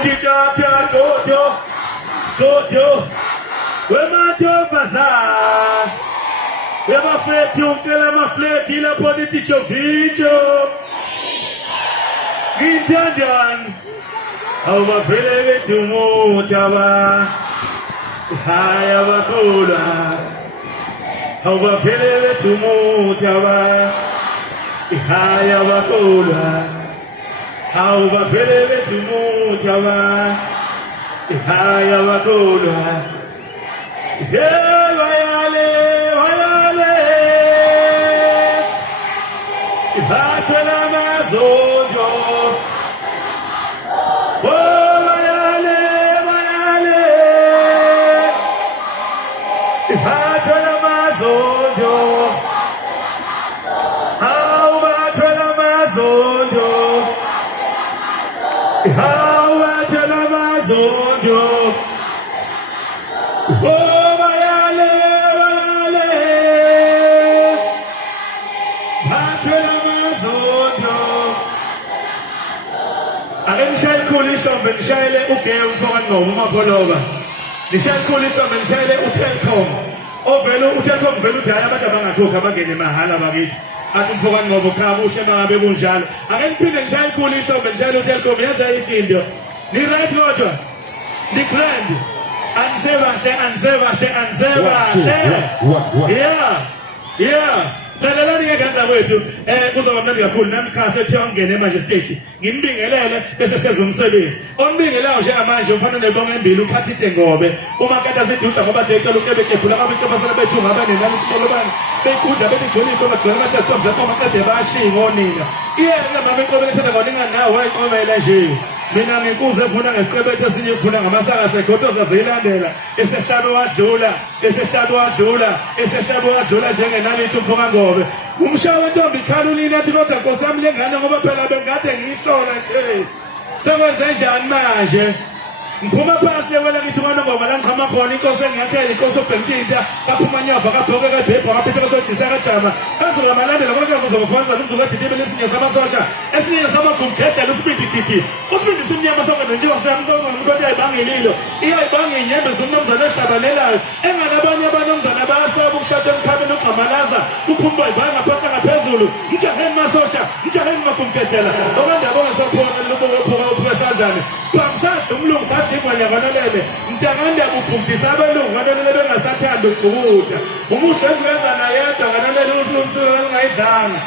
Utitata Koto Wemato Bazaar Wemafleti umtela mafleti ila politicho vicho Gintandan Awubavele bethu mutaba Haya bakula Awubavele bethu mutaba Haya bakula Awubavele bethu mutaba Haya bakula Hey bayale Ibatela mazojo Oh bayale Ibatela mazojo How batela mazojo How batela mazojo Oh bayale Batela mazojo Akenishayile ihlombe nishayile ugame mfowethu Ngcobo uMapholoba nishayile ihlombe nishayile uTelkom ovela uTelkom vele uthi hayi abantu abangakhokha abangene mahala bakithi athi mfowethu Ngcobo cha bushe mangabe kunjalo akeniphinde nishayile ihlombe nishayile uTelkom yaza ifindo ni right kodwa ni grand Anseva yeah Lalelani ngeganza kwethu kuzoba mnandi kakhulu nami cha sethe ungene manje stage ngimbingelele bese siyenza umsebenzi ombingelayo nje manje ufana nebonga embili ukhathite ngobe uma kade asidusha ngoba siyecela ukebekebhula abaqobasela bethu ngabane nami sikolobani bekudla bedigcona ikoma gcona masesitop zakoma kade bashinga onina iyeke mama iqobele thanda ngoninga nawe wayiqobela nje mina ngenkuze efuna ngeqebethe esinye ifuna ngamasaka sekhotoza zilandela esehlabe wadlula njengenalithi umfoka ngobe umshawe wentombi ikhalulini athi kodwa Nkosi yami lengane ngoba phela bengade ngiyisola nje sekwenze njani manje Mphuma phansi lewela ngithi ngona ngoma la ngikhama khona inkosi engiyakhela inkosi obhenkinta kaphuma nyova kabhoke kabhebho kaphethe kasojisa kajama kazuka malandela konke kuzokufanza nomzuka thidebe lesinye samasosha esinye samagumgedlela usibindi gidi usibindi simnyama sokona nje wasiyamntonga umuntu ayibangililo iyayibanga inyembe zomnomzana ehlabalelayo enganabanye abanomzana bayasaba ukushada emkhabeni ogxamalaza kuphumba ibanga phakathi ngaphezulu mjaheni masosha mjaheni magumgedlela okandabonga sakhona lobophoka uphesazane siphamsahle umlungu Sibona kwanolele mntanganda kubhudisa abelungu kwanolele bengasathanda ukubhuda umuhle engezana yedwa kwanolele uhlumsuka ngayidlanga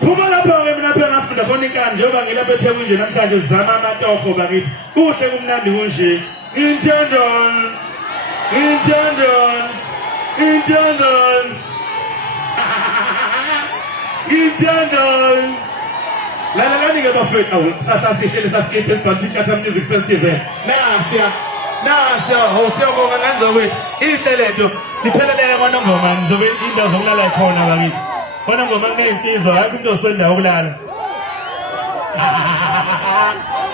phuma lapho ke mina phela ngafunda khona inkani njengoba ngilapha eThekwini nje namhlanje sizama amatoho bakithi kuhle kumnandi kunje intendon Lalelani ke bafethu sasihlele saskip esibhathitsha music festival nasiya siyabonga ngenza wethu ihlelento lipheleleke kwanongoma nizobe indawo zokulala khona bakithi kwanongoma kunensizwa hayi umuntu osondayo ukulala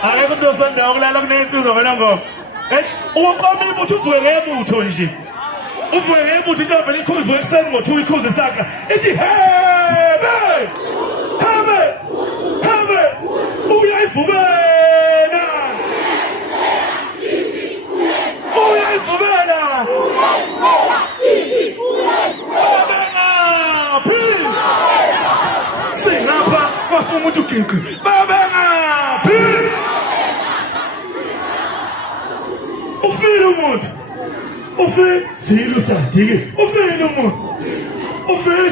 hayi umuntu osondayo ukulala kunensizwa kwanongoma uqoma ibutho uvuke ngebutho nje uvuke ngebutho into vele ikhuvuke ekseni ngo2 ikhuze sakha ithi hebe Uyayivubela Singapha kwafuna umuntu ugigi babengaphi ufile umuntu ufile usadike ufile umuntu ufile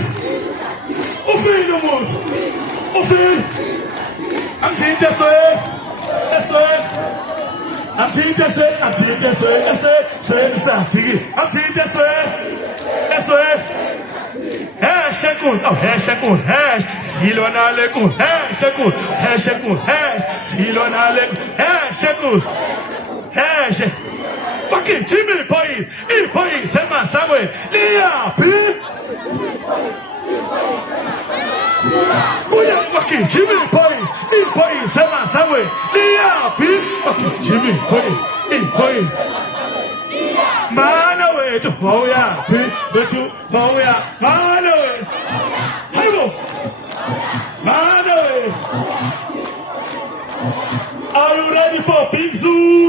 I'm taking this way. I'm taking this way. I'm taking this way. I'm taking this way. Hey, shekels. Oh, hey, shekels. Hey, silona lekels. Hey, shekels. Hey, shekels. Hey, silona lekels. Hey, shekels. Hey, shekels. Fuck it, Jimmy, boys. Boys, Sema, Samuel. Leah, B. Okay, Jimmy, boys. Boys, Sema, Samuel. Leah, B. Okay, Jimmy, boys. Manawe, oh yeah, but you, oh yeah, Manawe, hello, Manawe, Are you ready for Big Zoo?